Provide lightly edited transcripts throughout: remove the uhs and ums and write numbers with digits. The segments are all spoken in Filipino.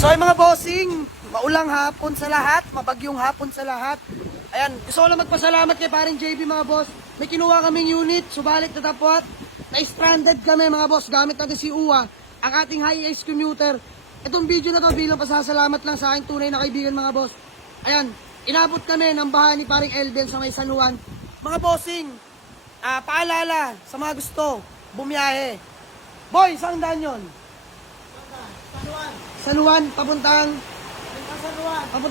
So ay mga bossing, maulang hapon sa lahat, mabagyong hapon sa lahat. Ayan, gusto ko lang magpasalamat kay paring JB mga boss. May kinuha kaming unit, subalit natapwat. Na-stranded kami mga boss, gamit natin si Uwa, ang ating high-ace commuter. Itong video na to bilang pasasalamat lang sa aking tunay na kaibigan mga boss. Ayan, inabot kami ng bahay ni paring Elben sa may San Juan. Mga bossing, paalala sa mga gusto, bumiyahe. Boy, saan daan yun? San Juan, papuntang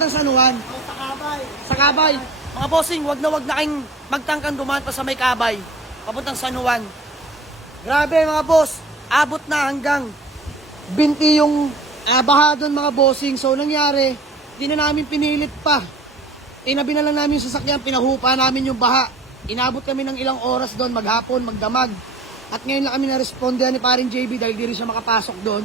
San Juan. Sa Kabay. Sa Kabay. Mga bossing, wag na kayong magtangkang dumaan pa sa may Kabay. Papuntang San Juan. Grabe mga boss, abot na hanggang binti yung baha doon mga bossing. So nangyari, di na namin pinilit pa. Tinabi na lang namin yung sasakyan, pinahupa namin yung baha. Inabot kami ng ilang oras doon, maghapon, magdamag. At ngayon lang kami na-responde ni paring JB dahil di rin siya makapasok doon.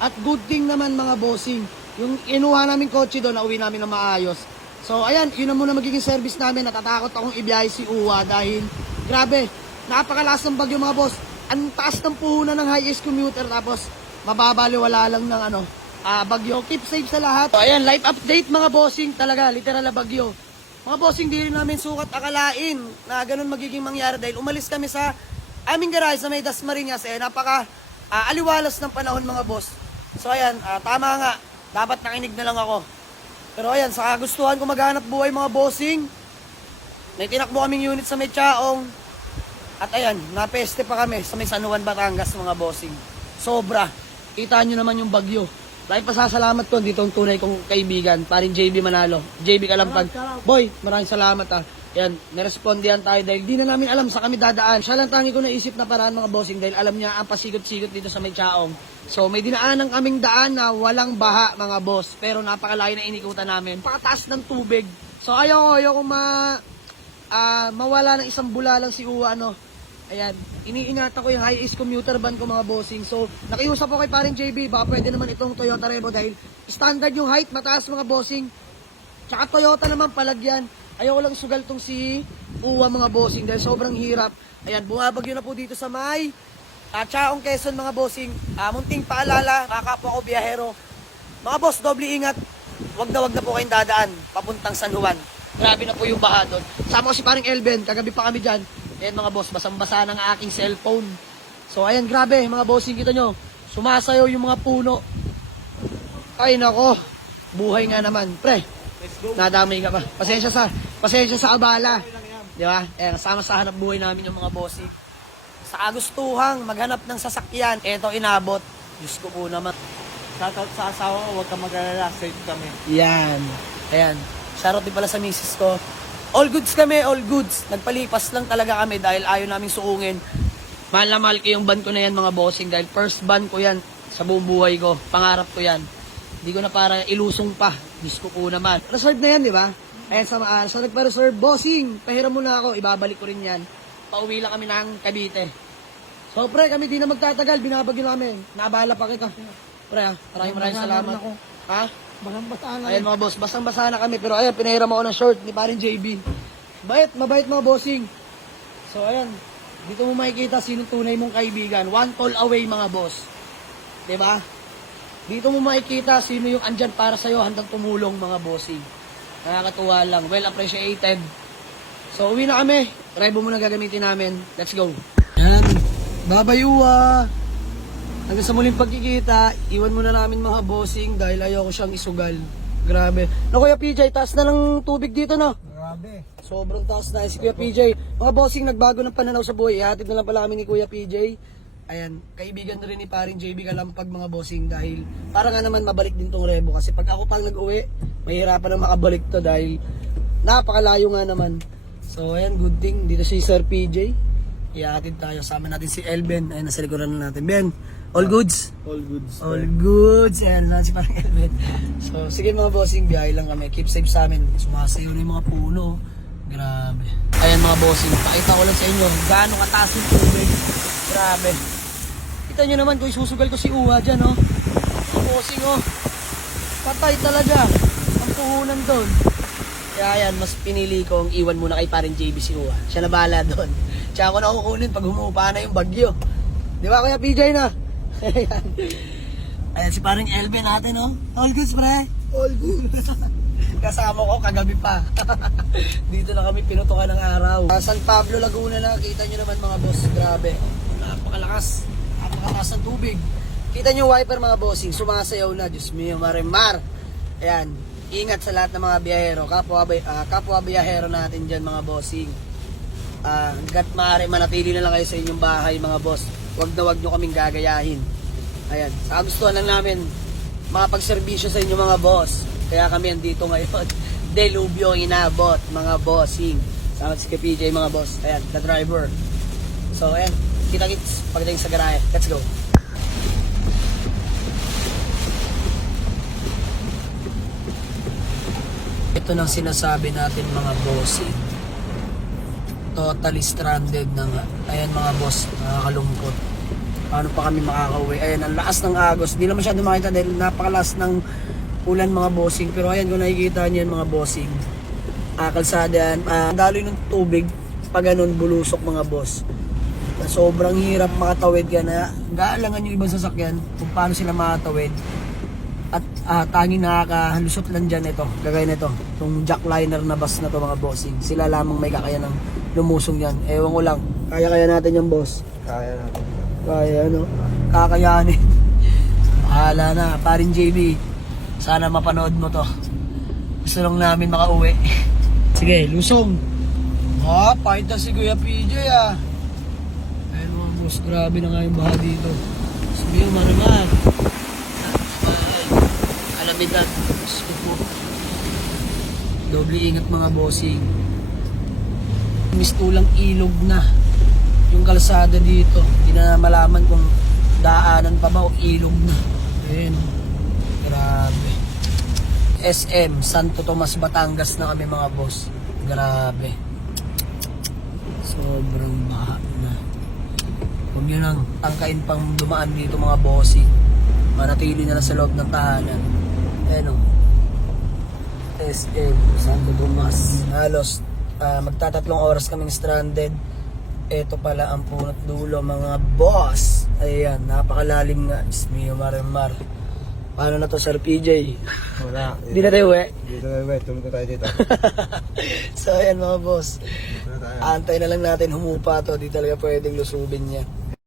At good thing naman mga bossing, yung inuha namin kotse doon, nauwi namin na maayos. So ayan, yun na muna magiging service namin. Natatakot akong ibiyahe si Uwa dahil grabe, napakalakas ng bagyo mga boss. Ang taas ng puhunan ng high-ace commuter tapos mababaliwala lang ng bagyo. Keep safe sa lahat. So ayan, live update mga bossing talaga, literal na bagyo. Mga bossing, di rin namin sukat akalain na ganun magiging mangyari dahil umalis kami sa aming garage sa may Dasmariñas. Napaka aliwalas ng panahon mga boss. So ayan, tama nga, dapat nakinig na lang ako. Pero ayan, sa kagustuhan ko maghanap buhay mga bossing, may tinakbo kaming unit sa may Chaong. At ayan, napeste pa kami sa may San Juan, Batangas mga bossing. Sobra. Kita nyo naman yung bagyo. Dahil pasasalamat ko dito ang tunay kong kaibigan, paring JB Manalo. JB Kalampag. Boy, maraming salamat Ayan, narespondihan tayo dahil di na namin alam sa kami dadaan. Siya lang tangi ko naisip na paraan mga bossing dahil alam niya ang pasikot-sikot dito sa may Chaong. So may dinaanan kaming daan na walang baha mga boss. Pero napakalayo na inikutan namin. Pataas ng tubig. So ayaw kong mawala ng isang bulalang si Uwa Ayan, iniingatan ko yung high-ace commuter van ko mga bossing. So, nakiusap ko kay paring JB, baka pwede naman itong Toyota Revo dahil standard yung height, mataas mga bossing. Tsaka Toyota naman palagyan. Ayoko lang sugal tong si Uwa mga bossing dahil sobrang hirap. Ayan, bumabagyo na po dito sa may Chaong, Quezon mga bossing. Munting paalala, mga kapwa ko biyahero. Mga boss, doble ingat. Wag na po kayong dadaan papuntang San Juan. Grabe na po yung baha doon. Sama ko si paring Elben, kagabi pa kami dyan. Ayan mga boss, basang-basa ng aking cellphone. So ayan, grabe mga bossing, kita nyo. Sumasayaw yung mga puno. Ay nako, buhay nga naman. Pre, nadamay ka pa. Pasensya sa abala. Di ba? Ayan, kasama sa hanap buhay namin yung mga bossing. Sa kagustuhang maghanap ng sasakyan, eto inabot. Diyos ko po naman. Shoutout sa asawa ko, huwag kang mag-alala, safe kami. Yan. Ayan. Shoutout din pala sa misis ko. All goods kami, all goods. Nagpalipas lang talaga kami dahil ayaw naming suungin. Mahal na mahal ko yung ban ko na yan mga bossing dahil first ban ko yan sa buong buhay ko. Pangarap ko yan. Hindi ko na para ilusong pa. Diyos ko po naman. Reserve na yan, di ba? Ayan, sa nagpa-reserve, bossing, pahiram mo na ako, ibabalik ko rin yan. Pauwi lang kami ng Cavite. So pre, kami di na magtatagal, binabagyo namin. Naabala pa kita. Pre, maraming salamat. Ha? Basang-basa na. Ayan mga boss, basang-basa na kami. Pero ayan, pinahiram ako ng short ni paring JB. Mabait mga bossing. So ayan, dito mo makikita sinong tunay mong kaibigan. One call away mga boss. Diba? Dito mo makikita sino yung andyan para sa'yo handang tumulong mga bossing. Nakakatuwa lang. Well appreciated. So uwi na kami. Revo muna gagamitin namin. Let's go. Ayan. Babayuwa. Hanggang sa muling pagkikita, iwan muna namin mga bossing dahil ayoko siyang isugal. Grabe. Na Kuya PJ, taas na ng tubig dito no? Grabe. Sobrang taas na si Kuya PJ. Mga bossing, nagbago ng pananaw sa buhay. Ihatid na lang pala kami ni Kuya PJ. Ayan, kaibigan na rin ni paring JB Kalampag mga bossing dahil para nga naman mabalik din tong Revo. Kasi pag ako pang nag-uwi, mahirapan na makabalik to dahil napakalayo nga naman. So ayan, good thing. Dito si Sir PJ. Ihatid tayo. Sama natin si Elben. Ayan, nasa likuran na natin. Ben, all goods? All goods. All goods. Ayan lang si parang Elben. So, sige mga bossing, biyahe lang kami. Keep safe sa amin. Sumasayo na yung mga puno. Grabe. Ayan mga bossing, pakita ko lang sa inyo gaano kataas yung tubig. Grabe. Kita nyo naman kung isusugal ko si Uwa dyan, oh. Mga bossing, oh. Patay talaga. Ang puhunan doon. Kaya yan, mas pinili kong iwan muna kay paring JB si Uwa. Siya na bahala doon. Tsaka ako na kukunin pag humupa na yung bagyo. Di ba Kuya PJ na? Ayan si paring Elvin natin, no? All goods, pre. All goods. Kasama ko kagabi pa. Dito na kami pinutukan ng araw. San Pablo, Laguna na. Kita nyo naman mga boss. Grabe. Napakalakas. Napakalakas ng tubig. Kita nyo wiper mga bossing. Sumasayaw na. Diyos mio, marimar. Ayan. Ingat sa lahat ng mga biyahero. Kapwa biyahero natin dyan mga bossing. Hanggat maaari manatili na lang kayo sa inyong bahay mga boss. Huwag na huwag nyo kaming gagayahin. Ayan. Sa gustuhan lang namin makapagserbisyo sa inyo mga boss. Kaya kami andito ngayon. Delubyo inabot mga bossing. Sama si PJ mga boss. Ayan, the driver. So ayan, kita-kits pagdating sa garahe. Let's go. Ito nang sinasabi natin mga bossing. Totally stranded na nga. Ayan mga boss, nakakalungkot. Paano pa kami makakauwi? Ayan, ang lakas ng agos. Hindi na masyado makita dahil napakalakas ng ulan mga bossing. Pero ayan, kung nakikita niyo yan mga bossing. Kalsada yan. Daloy ng tubig. Pag ganun, bulusok mga boss. Sobrang hirap makatawid ka na. Gaalangan yung ibang sasakyan kung paano sila makatawid. At tanging nakakahalusot lang dyan ito. Gagaya nito. Itong jackliner na bus na to mga bossing. Sila lamang may kakaya ng lumusong yan. Ewan ko lang. Kaya natin yung boss. Kaya natin. Kaya ano, kakayanin. Bahala na, parin JB. Sana mapanood mo to. Gusto lang namin makauwi. Sige, lusong. Pahit na si Kuya PJ Ayun mga boss, grabe na nga yung baha dito. Sabi yung maramar. Kalamidad. Gusto po. Doble ingat mga bossing. Mistulang ilog na yung kalsada dito. Hindi na malaman kung daanan pa ba o ilog na. Ayun. Grabe. SM, Santo Tomas, Batangas na kami mga boss. Grabe. Sobrang baha na. Huwag nyo nang tangkain pang dumaan dito mga bossing. Manatili na lang sa loob ng tahanan. Ayun o. SM, Santo Tomas. Halos magtatatlong oras kaming stranded. Ito pala ang punot dulo mga boss. Ayan, napakalalim nga. Ismiyo marimar. Paano na to Sir PJ? Wala. Hindi na tayo Dito na uwi. Tulog na tayo dito. So ayan mga boss. Dito na tayo. Antay na lang natin humupa to. Di talaga pwedeng lusubin niya.